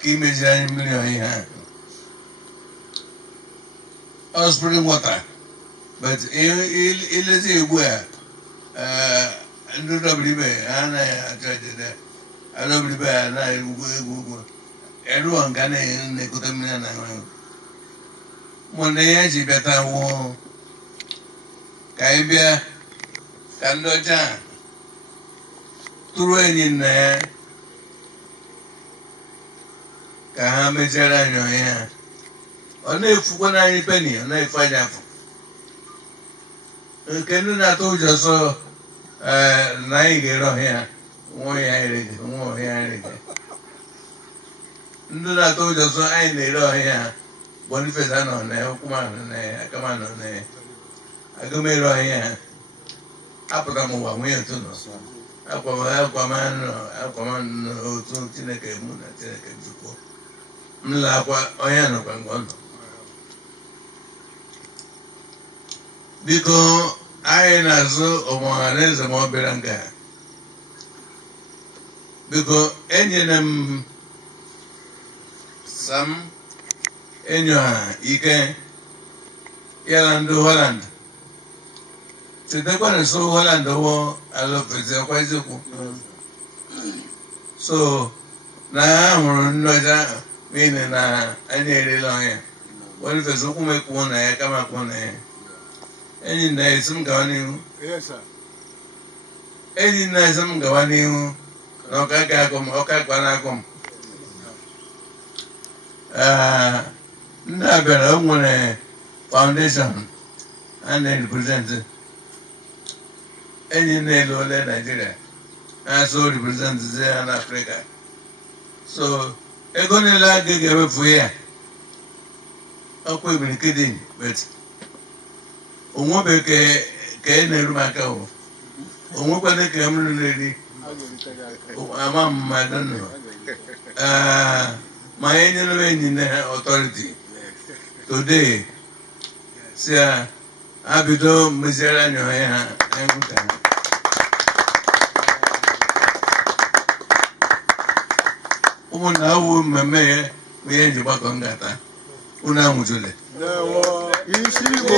maka imezi anyị mmiri Ohia ọ spring water but ilezi egbu a ndị dọbiribe ha anaghị achọ ejede adọbiribe ha anaghị egwu eruo nke na-ekute mmiri na enwe ụmụnne ya ji bịata nwụọ ka anyị bịa ka ndị ọcha tụrụ enyi nna ya ka ha meziere anyị Ohia ọ na-efukwa n'anyị peni ọ na-efu anyị afọ nke ndị na-atụ ụjọ so na anyị ga-ere Ohia nwa Ohia erege ndị na-atụ ụjọ so anyị na-ere Ohia Boniface anọ na ya ụkwụ anọ na ya aka anọ na ya aga m ere Ohia apụta m ụwa nwunye otu nọ akwamanụ otu Chineke mụ na Chineke jikọ m lakwa Ohia nọkwa mgbe ọ nọ biko anyị na-azụ ọmọhaneze ma ọ bịara nga biko enyere m Sam enyo ha ike yala ndị Holland chetakwana so Holland wo alofezi ọkwa eziokwu so na ha hụrụ nnọja mene na anyị erela Ohia Boniface okwu m ekwuo na ya kama kwuo na ya enyi na esi m gawa n'ihu enyi na esi m gawa n'ihu na ọka ga-agụ m ọka gwa na-agụ m ndị a bịara o nwere foundation a na-represent enyi na-elu ole Nigeria na-so represent ya na Africa so ego niile a ga-ewefu ya ọkwa imirikidi bet onwebe ka e na-eru maka onwekwana ka m riri ama mmadụ nọ ma enyere m enyi na authority today si a bido meziere anyị Ohia ha enweta ha ụmụnna awụ mmemme ya bụ ihe nji gbakọ ngata unu anwụjule Ishigbo.